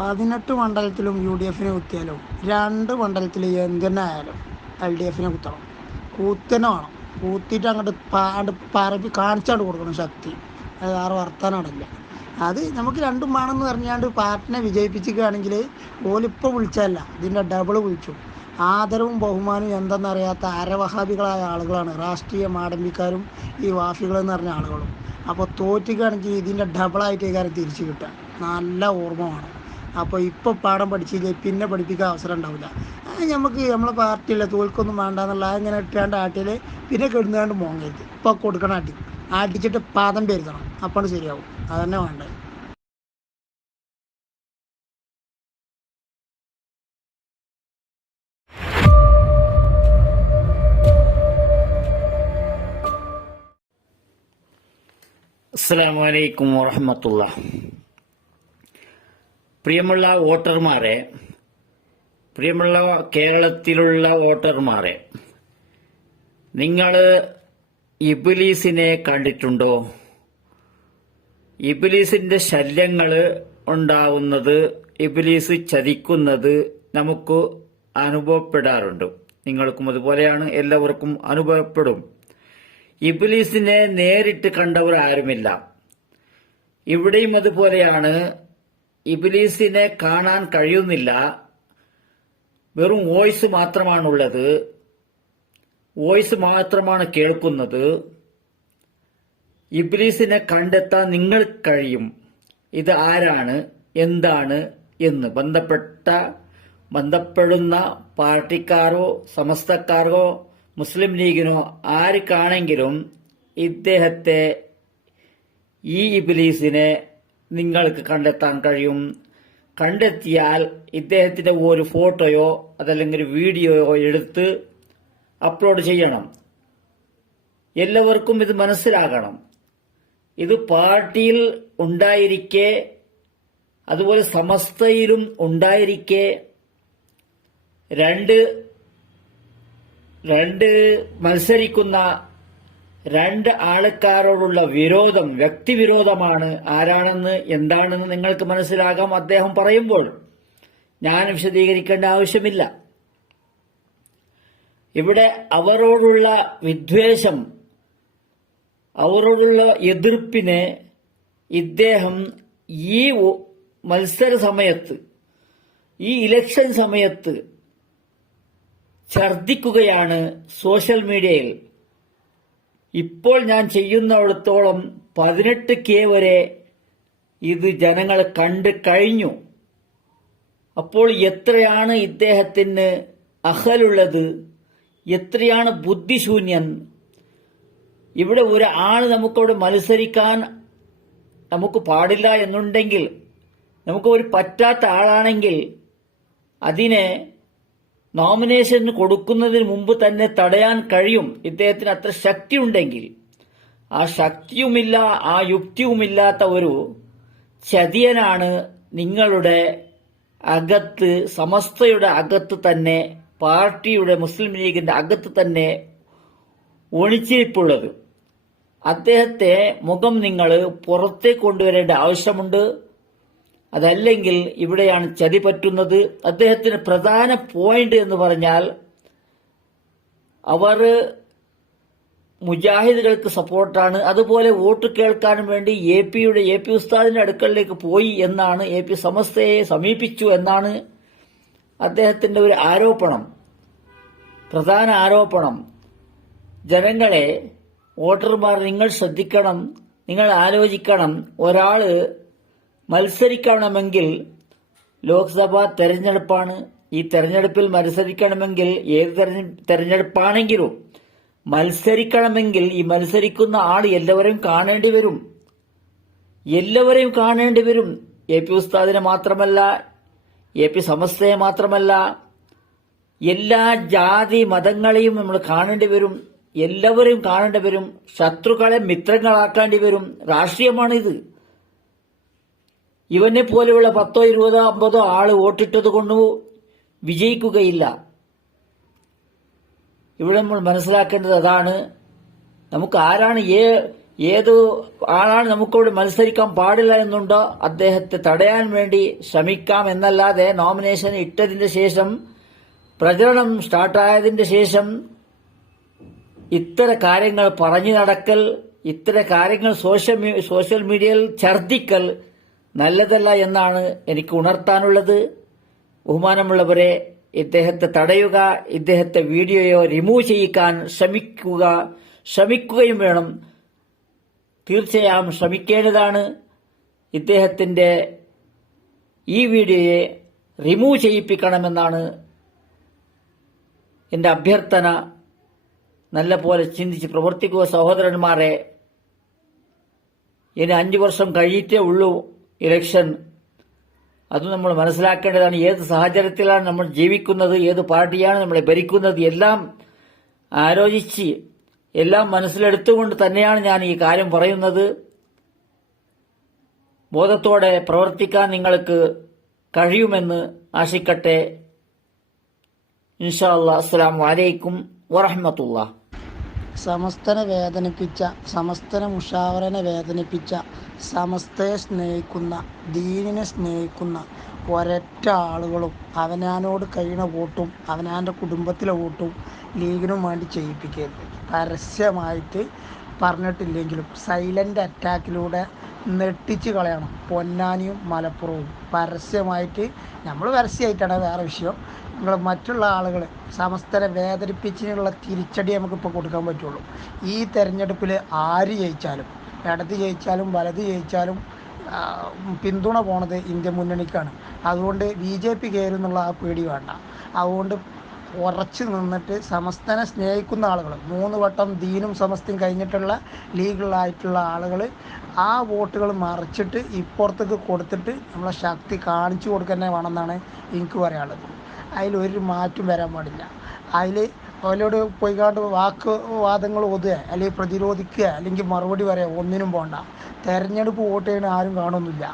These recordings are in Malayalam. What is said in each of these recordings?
പതിനെട്ട് മണ്ഡലത്തിലും യു ഡി എഫിനെ കുത്തിയാലും രണ്ട് മണ്ഡലത്തിൽ എന്തിനെ ആയാലും എൽ ഡി എഫിനെ കുത്തണം. കൂത്തന്നെ വേണം കൂത്തിയിട്ട് അങ്ങോട്ട് പാണ്ട് പറപ്പി കാണിച്ചാണ്ട് കൊടുക്കണം ശക്തി. അത് ആറ് വർത്താനാണില്ല അത് നമുക്ക് രണ്ടും വേണമെന്ന് പറഞ്ഞാണ്ട് പാർട്ടിനെ വിജയിപ്പിച്ചിരിക്കുകയാണെങ്കിൽ ഓലിപ്പോൾ വിളിച്ചല്ല ഇതിന്റെ ഡബിൾ വിളിച്ചു. ആദരവും ബഹുമാനവും എന്തെന്നറിയാത്ത അരവഹാബികളായ ആളുകളാണ്. രാഷ്ട്രീയ മാടമ്പിക്കാരും ഈ വാഫികളെന്ന് പറഞ്ഞ ആളുകളും. അപ്പോൾ തോറ്റിക്കുകയാണെങ്കിൽ ഇതിന്റെ ഡബിളായിട്ട് കാര്യം തിരിച്ചു കിട്ടുക. നല്ല ഓർമ്മ വേണം. അപ്പോൾ ഇപ്പോൾ പാഠം പഠിച്ചില്ലേ പിന്നെ പഠിപ്പിക്കാൻ അവസരം ഉണ്ടാവില്ല. നമുക്ക് നമ്മളെ പാർട്ടിയില്ല തോൽക്കൊന്നും വേണ്ട എന്നുള്ള അങ്ങനെ ഇട്ടാണ്ട് ആട്ടിയിൽ പിന്നെ കെടുന്നാണ്ട് മോങ്ങരുത്. ഇപ്പോൾ കൊടുക്കണം ആട്ടി ആട്ടിച്ചിട്ട് പാദം പെരുത്തണം അപ്പോൾ ശരിയാവും. അതന്നെ വേണ്ടത്. അസ്സലാമു അലൈക്കും വറഹമത്തുള്ള പ്രിയമുള്ള വോട്ടർമാരെ പ്രിയമുള്ള കേരളത്തിലുള്ള വോട്ടർമാരെ നിങ്ങൾ ഇബിലീസിനെ കണ്ടിട്ടുണ്ടോ? ഇബിലീസിന്റെ ശല്യങ്ങൾ ഉണ്ടാവുന്നത് ഇബിലീസ് ചതിക്കുന്നത് നമുക്ക് അനുഭവപ്പെടാറുണ്ട്. നിങ്ങൾക്കും അതുപോലെയാണ് എല്ലാവർക്കും അനുഭവപ്പെടും. ഇബിലീസിനെ നേരിട്ട് കണ്ടവർ ആരുമില്ല ഇവിടെയും അതുപോലെയാണ് ഇബിലീസിനെ കാണാൻ കഴിയുന്നില്ല. വെറും വോയിസ് മാത്രമാണുള്ളത്. വോയിസ് മാത്രമാണ് കേൾക്കുന്നത്. ഇബ്ലീസിനെ കണ്ടെത്താൻ നിങ്ങൾ കഴിയും. ഇത് ആരാണ്? എന്താണ്? എന്ന് ബന്ധപ്പെട്ട ബന്ധപ്പെടുന്ന പാർട്ടിക്കാരോ സമസ്തക്കാരോ മുസ്ലിം ലീഗിനോ ആർക്കാണെങ്കിലും ഇദ്ദേഹത്തെ ഈ ഇബ്ലീസിനെ നിങ്ങൾക്ക് കണ്ടെത്താൻ കഴിയും. കണ്ടെത്തിയാൽ ഇദ്ദേഹത്തിന്റെ ഒരു ഫോട്ടോയോ അതല്ലെങ്കിൽ വീഡിയോയോ എടുത്ത് അപ്ലോഡ് ചെയ്യണം. എല്ലാവർക്കും ഇത് മനസ്സിലാകണം. ഇത് പാർട്ടിയിൽ ഉണ്ടായിരിക്കെ അതുപോലെ സമസ്തയിലും ഉണ്ടായിരിക്കെ രണ്ട് രണ്ട് മത്സരിക്കുന്ന രണ്ട് ആൾക്കാരോടുള്ള വിരോധം വ്യക്തിവിരോധമാണ് ആരാണെന്ന് എന്താണെന്ന് നിങ്ങൾക്ക് മനസ്സിലാകാം അദ്ദേഹം പറയുമ്പോൾ. ഞാൻ വിശദീകരിക്കേണ്ട ആവശ്യമില്ല. ഇവിടെ അവരോടുള്ള വിദ്വേഷം അവരോടുള്ള എതിർപ്പിനെ ഇദ്ദേഹം ഈ മത്സര സമയത്ത് ഈ ഇലക്ഷൻ സമയത്ത് ഛർദിക്കുകയാണ് സോഷ്യൽ മീഡിയയിൽ. ഇപ്പോൾ ഞാൻ ചെയ്യുന്നിടത്തോളം പതിനെട്ട് കെ വരെ ഇത് ജനങ്ങൾ കണ്ട് കഴിഞ്ഞു. അപ്പോൾ എത്രയാണ് ഇദ്ദേഹത്തിന് അഹലുള്ളത്? എത്രയാണ് ബുദ്ധിശൂന്യൻ? ഇവിടെ ഒരാൾ നമുക്കവിടെ മത്സരിക്കാൻ നമുക്ക് പാടില്ല എന്നുണ്ടെങ്കിൽ നമുക്ക് ഒരു പറ്റാത്ത ആളാണെങ്കിൽ അതിനെ നോമിനേഷൻ കൊടുക്കുന്നതിന് മുമ്പ് തന്നെ തടയാൻ കഴിയും. ഇദ്ദേഹത്തിന് അത്ര ശക്തിയുണ്ടെങ്കിൽ. ആ ശക്തിയുമില്ല ആ യുക്തിയുമില്ലാത്ത ഒരു ചതിയനാണ് നിങ്ങളുടെ അകത്ത് സമസ്തയുടെ അകത്ത് തന്നെ പാർട്ടിയുടെ മുസ്ലിം ലീഗിന്റെ അകത്ത് തന്നെ ഒളിച്ചിരിപ്പുള്ളത്. അദ്ദേഹത്തെ മുഖം നിങ്ങൾ പുറത്തേക്ക് കൊണ്ടുവരേണ്ട ആവശ്യമുണ്ട്. അതല്ലെങ്കിൽ ഇവിടെയാണ് ചതി പറ്റുന്നത്. അദ്ദേഹത്തിന് പ്രധാന പോയിന്റ് എന്ന് പറഞ്ഞാൽ അവർ മുജാഹിദുകൾക്ക് സപ്പോർട്ടാണ് അതുപോലെ വോട്ട് കേൾക്കാനും വേണ്ടി എ പിയുടെ എ പി ഉസ്താദിന്റെ അടുക്കളിലേക്ക് പോയി എന്നാണ് എ പി സമസ്തയെ സമീപിച്ചു എന്നാണ് അദ്ദേഹത്തിന്റെ ഒരു ആരോപണം. പ്രധാന ആരോപണം. ജനങ്ങളെ വോട്ടർമാർ നിങ്ങൾ ശ്രദ്ധിക്കണം നിങ്ങൾ ആലോചിക്കണം. ഒരാൾ മത്സരിക്കണമെങ്കിൽ ലോക്സഭാ തെരഞ്ഞെടുപ്പാണ്. ഈ തെരഞ്ഞെടുപ്പിൽ മത്സരിക്കണമെങ്കിൽ ഏത് തെരഞ്ഞെ- തെരഞ്ഞെടുപ്പാണെങ്കിലും മത്സരിക്കണമെങ്കിൽ ഈ മത്സരിക്കുന്ന ആൾ എല്ലാവരെയും കാണേണ്ടി വരും. എല്ലാവരെയും കാണേണ്ടി വരും. എ പി ഉസ്താദിനെ മാത്രമല്ല എ പി സമസ്തയെ മാത്രമല്ല എല്ലാ ജാതി മതങ്ങളെയും നമ്മൾ കാണേണ്ടി വരും. എല്ലാവരെയും കാണേണ്ടി വരും. ശത്രുക്കളെ മിത്രങ്ങളാക്കേണ്ടി വരും. രാഷ്ട്രീയമാണിത്. ഇവനെ പോലെയുള്ള പത്തോ ഇരുപതോ അമ്പതോ ആൾ വോട്ടിട്ടത് കൊണ്ട് വിജയിക്കുകയില്ല. ഇവിടെ നമ്മൾ മനസ്സിലാക്കേണ്ടത് അതാണ് നമുക്ക് ആരാണ് ഏ ഏത് ആളാണ് നമുക്കവിടെ മത്സരിക്കാൻ പാടില്ല എന്നുണ്ടോ അദ്ദേഹത്തെ തടയാൻ വേണ്ടി ശ്രമിക്കാം എന്നല്ലാതെ നോമിനേഷൻ ഇട്ടതിന്റെ ശേഷം പ്രചരണം സ്റ്റാർട്ടായതിന്റെ ശേഷം ഇത്തരം കാര്യങ്ങൾ പറഞ്ഞു നടക്കൽ ഇത്തരം കാര്യങ്ങൾ സോഷ്യൽ സോഷ്യൽ മീഡിയയിൽ ഛർദിക്കൽ നല്ലതല്ല എന്നാണ് എനിക്ക് ഉണർത്താനുള്ളത്. ബഹുമാനമുള്ളവരെ ഇദ്ദേഹത്തെ തടയുക ഇദ്ദേഹത്തെ വീഡിയോയോ റിമൂവ് ചെയ്യിക്കാൻ ശ്രമിക്കുക ശ്രമിക്കുകയും വേണം. തീർച്ചയായും ശ്രമിക്കേണ്ടതാണ്. ഇദ്ദേഹത്തിന്റെ ഈ വീഡിയോയെ റിമൂവ് ചെയ്യിപ്പിക്കണമെന്നാണ് എന്റെ അഭ്യർത്ഥന. നല്ല പോലെ ചിന്തിച്ച് പ്രവർത്തിക്കുക സഹോദരന്മാരെ. ഇനി അഞ്ചു വർഷം കഴിഞ്ഞിട്ടേ ഉള്ളൂ. ഇലക്ഷൻ. അത് നമ്മൾ മനസ്സിലാക്കേണ്ടതാണ് ഏത് സാഹചര്യത്തിലാണ് നമ്മൾ ജീവിക്കുന്നത് ഏത് പാർട്ടിയാണ് നമ്മളെ ഭരിക്കുന്നത് എല്ലാം ആലോചിച്ച് എല്ലാം മനസ്സിലെടുത്തുകൊണ്ട് തന്നെയാണ് ഞാൻ ഈ കാര്യം പറയുന്നത്. ബോധത്തോടെ പ്രവർത്തിക്കാൻ നിങ്ങൾക്ക് കഴിയുമെന്ന് ആശിക്കട്ടെ. ഇൻഷാ അസ്സലാം വലൈക്കും വറഹമത്തുള്ള സമസ്തനെ വേദനിപ്പിച്ച സമസ്തനെ മുഷാവറനെ വേദനിപ്പിച്ച സമസ്തയെ സ്നേഹിക്കുന്ന ദീനിനെ സ്നേഹിക്കുന്ന ഒരൊറ്റ ആളുകളും അവനാനോട് കഴിയുന്ന വോട്ടും അവനാന്റെ കുടുംബത്തിലെ വോട്ടും ലീഗിനും വേണ്ടി ചെയ്യിപ്പിക്കരുത്. പരസ്യമായിട്ട് പറഞ്ഞിട്ടില്ലെങ്കിലും സൈലന്റ് അറ്റാക്കിലൂടെ നെട്ടിച്ച് കളയണം. പൊന്നാനിയും മലപ്പുറവും. പരസ്യമായിട്ട് നമ്മൾ പരസ്യമായിട്ടാണ് വേറെ വിഷയം. നമ്മൾ മറ്റുള്ള ആളുകൾ സമസ്തരെ വേദനിപ്പിച്ചതിനുള്ള തിരിച്ചടി നമുക്കിപ്പോൾ കൊടുക്കാൻ പറ്റുള്ളൂ. ഈ തെരഞ്ഞെടുപ്പിൽ ആര് ജയിച്ചാലും ഇടത് ജയിച്ചാലും വലത് ജയിച്ചാലും പിന്തുണ പോണത് ഇന്ത്യ മുന്നണിക്കാണ്. അതുകൊണ്ട് ബി ജെ പി കയറുന്നുള്ള ആ പേടി വേണ്ട. അതുകൊണ്ട് ഉറച്ചു നിന്നിട്ട് സമസ്തനെ സ്നേഹിക്കുന്ന ആളുകൾ മൂന്ന് വട്ടം ദീനും സമസ്തയും കഴിഞ്ഞിട്ടുള്ള ലീഗലായിട്ടുള്ള ആളുകൾ ആ വോട്ടുകൾ മറിച്ചിട്ട് ഇപ്പുറത്തേക്ക് കൊടുത്തിട്ട് നമ്മളെ ശക്തി കാണിച്ചു കൊടുക്കുക വേണമെന്നാണ് എനിക്ക് പറയാനുള്ളത്. അതിലൊരു മാറ്റം വരാൻ പാടില്ല. അതിൽ അവരോട് പോയിക്കാണ്ട് വാക്ക് വാദങ്ങൾ ഒതുക അല്ലെങ്കിൽ പ്രതിരോധിക്കുക അല്ലെങ്കിൽ മറുപടി പറയുക ഒന്നിനും പോണ്ട. തെരഞ്ഞെടുപ്പ് വോട്ട് ചെയ്യണ ആരും കാണുന്നില്ല.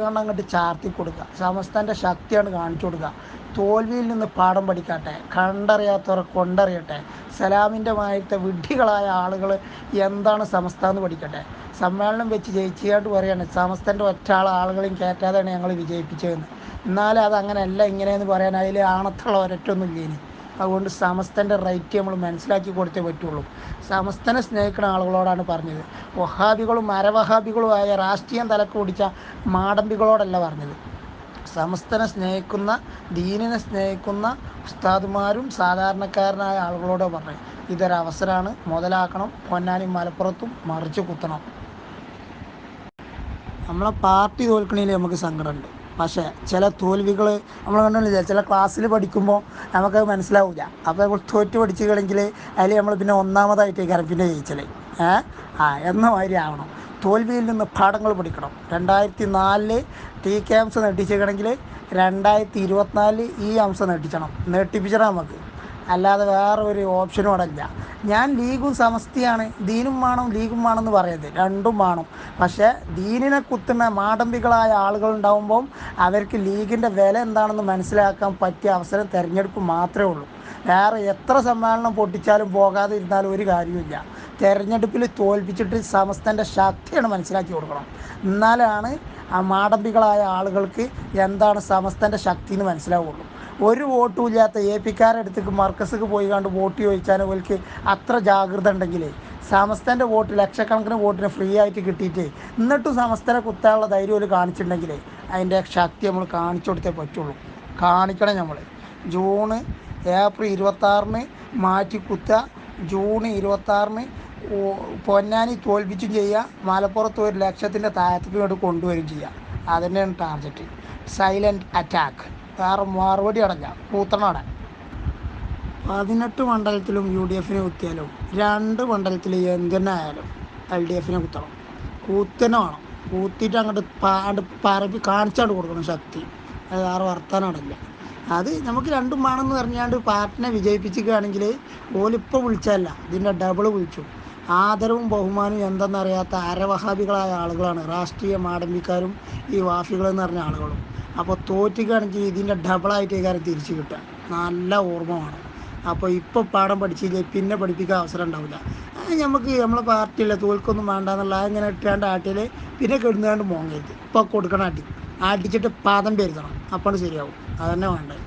കാണണം അങ്ങോട്ട് ചാർത്തി കൊടുക്കുക. സമസ്തന്റെ ശക്തിയാണ് കാണിച്ചു കൊടുക്കുക. തോൽവിയിൽ നിന്ന് പാഠം പഠിക്കട്ടെ കണ്ടറിയാത്തവരെ കൊണ്ടറിയട്ടെ സലാമിന്റെ മായത്തെ വിഡ്ഢികളായ ആളുകൾ എന്താണ് സമസ്ത എന്ന് പഠിക്കട്ടെ? സമ്മേളനം വെച്ച് ജയിച്ചുകൊണ്ട് പറയാണ് സമസ്തന്റെ ഒറ്റ ആൾ ആളുകളെയും കയറ്റാതെയാണ് ഞങ്ങൾ വിജയിപ്പിച്ചതെന്ന്. എന്നാലും അത് അങ്ങനെയല്ല ഇങ്ങനെയെന്ന് പറയാൻ അതിൽ ആണത്തുള്ള ഒരൊറ്റൊന്നും ഇല്ല ഇനി അതുകൊണ്ട് സമസ്തന്റെ റൈറ്റ് നമ്മൾ മനസ്സിലാക്കി കൊടുത്തേ പറ്റുള്ളൂ. സമസ്തനെ സ്നേഹിക്കുന്ന ആളുകളോടാണ് പറഞ്ഞത്. വഹാബികളും അരവഹാബികളുമായ രാഷ്ട്രീയം തലക്ക് പിടിച്ച മാടമ്പികളോടല്ല പറഞ്ഞത്. സമസ്തനെ സ്നേഹിക്കുന്ന ദീനിനെ സ്നേഹിക്കുന്ന ഉസ്താദുമാരും സാധാരണക്കാരനായ ആളുകളോട് പറഞ്ഞു ഇതൊരവസരമാണ് മുതലാക്കണം. പൊന്നാനി മലപ്പുറത്തും മറിച്ച് കുത്തണം. നമ്മളെ പാർട്ടി തോൽക്കണേൽ നമുക്ക് സങ്കടമുണ്ട്. പക്ഷേ ചില തോൽവികൾ നമ്മൾ കണ്ടില്ല ചില ക്ലാസ്സിൽ പഠിക്കുമ്പോൾ നമുക്കത് മനസ്സിലാവില്ല അപ്പോൾ നമ്മൾ തോറ്റ് പഠിച്ചുകളെങ്കിൽ അതിൽ നമ്മൾ പിന്നെ ഒന്നാമതായിട്ട് കയറും പിന്നെ ജയിച്ചത് ഏ? ആ എന്ന മാതിരി ആവണം. തോൽവിയിൽ നിന്ന് പാഠങ്ങൾ പഠിക്കണം. രണ്ടായിരത്തി നാലിൽ ടി ക്യാംസ് നെട്ടിച്ചിരിക്കണമെങ്കിൽ രണ്ടായിരത്തി ഇരുപത്തിനാലിൽ ഈ അംശം നെട്ടിച്ചണം. നെട്ടിപ്പിച്ചണം നമുക്ക്. അല്ലാതെ വേറെ ഒരു ഓപ്ഷനും ഇല്ല. ഞാൻ ലീഗും സമസ്തിയാണ് ദീനും വേണം ലീഗും വേണം എന്ന് പറയുന്നത് രണ്ടും വേണം. പക്ഷേ ദീനിനെ കുത്തുന്ന മാടമ്പികളായ ആളുകൾ ഉണ്ടാകുമ്പം അവർക്ക് ലീഗിന്റെ വില എന്താണെന്ന് മനസ്സിലാക്കാൻ പറ്റിയ അവസരം തിരഞ്ഞെടുപ്പ് മാത്രമേ ഉള്ളൂ. വേറെ എത്ര സമ്മേളനം പൊട്ടിച്ചാലും പോകാതെ ഇരുന്നാലും ഒരു കാര്യമില്ല തെരഞ്ഞെടുപ്പിൽ തോൽപ്പിച്ചിട്ട് സമസ്തന്റെ ശക്തിയാണ് മനസ്സിലാക്കി കൊടുക്കണം. എന്നാലാണ് ആ മാടമ്പികളായ ആളുകൾക്ക് എന്താണ് സമസ്തന്റെ ശക്തി എന്ന് മനസ്സിലാവുള്ളൂ. ഒരു വോട്ടും ഇല്ലാത്ത എ പിക്കാരടുത്തേക്ക് മർക്കസ്ക്ക് പോയി കണ്ട് വോട്ട് ചോദിച്ചാൽ അവർക്ക് അത്ര ജാഗ്രത ഉണ്ടെങ്കിൽ സമസ്തന്റെ വോട്ട് ലക്ഷക്കണക്കിന് വോട്ടിന് ഫ്രീ ആയിട്ട് കിട്ടിയിട്ട് എന്നിട്ടും സമസ്തനെ കുത്താനുള്ള ധൈര്യം ഒരു കാണിച്ചിട്ടുണ്ടെങ്കിൽ അതിന്റെ ശക്തി നമ്മൾ കാണിച്ചു കൊടുത്തേ പറ്റുള്ളൂ. കാണിക്കണം നമ്മൾ ജൂണ് ഏപ്രിൽ ഇരുപത്താറിന് മാറ്റി കുത്തുക ജൂൺ ഇരുപത്താറിന് പൊന്നാനി തോൽപ്പിച്ചും ചെയ്യുക മലപ്പുറത്ത് ഒരു ലക്ഷത്തിന്റെ താഴത്തേക്ക് കൊണ്ടുവരും ചെയ്യുക. അതുതന്നെയാണ് ടാർഗറ്റ് സൈലന്റ് അറ്റാക്ക് വേറെ മറുപടി അടഞ്ഞ കൂത്തണട പതിനെട്ട് മണ്ഡലത്തിലും യു ഡി എഫിനെ കുത്തിയാലും രണ്ട് മണ്ഡലത്തിൽ എന്തിനായാലും എൽ ഡി എഫിനെ കുത്തണം. കൂത്തന്നെ വേണം കൂത്തിയിട്ട് അങ്ങോട്ട് പാട് പറപ്പി കാണിച്ചാണ്ട് കൊടുക്കണം ശക്തി. അത് വേറെ വർത്താനമില്ല അത് നമുക്ക് രണ്ടും വേണമെന്ന് പറഞ്ഞാണ്ട് പാർട്ടിനെ വിജയിപ്പിച്ചിരിക്കുകയാണെങ്കിൽ ഓലിപ്പോൾ വിളിച്ചല്ല ഇതിന്റെ ഡബിൾ വിളിച്ചു. ആദരവും ബഹുമാനവും എന്തെന്നറിയാത്ത അരവഹാബികളായ ആളുകളാണ്. രാഷ്ട്രീയ മാടമ്പിക്കാരും ഈ വാഫികളെന്ന് പറഞ്ഞ ആളുകളും. അപ്പോൾ തോറ്റിക്കുകയാണെങ്കിൽ ഇതിന്റെ ഡബിളായിട്ട് കാര്യം തിരിച്ചു കിട്ടുക. നല്ല ഓർമ്മ വേണം അപ്പോൾ ഇപ്പോൾ പാഠം പഠിച്ചില്ലേ പിന്നെ പഠിപ്പിക്കാൻ അവസരം ഉണ്ടാവില്ല. അത് നമുക്ക് നമ്മളെ പാർട്ടിയില്ല തോൽക്കൊന്നും വേണ്ട എന്നുള്ള അങ്ങനെ ഇട്ടാണ്ട് ആട്ടിയിൽ പിന്നെ കിടന്നാണ്ട് മോങ്ങരുത്. ഇപ്പോൾ കൊടുക്കണം അടി. അടിച്ചിട്ട് പാദം പെരുത്തണം അപ്പോൾ ശരിയാവും. അതന്നെ വേണ്ടത്.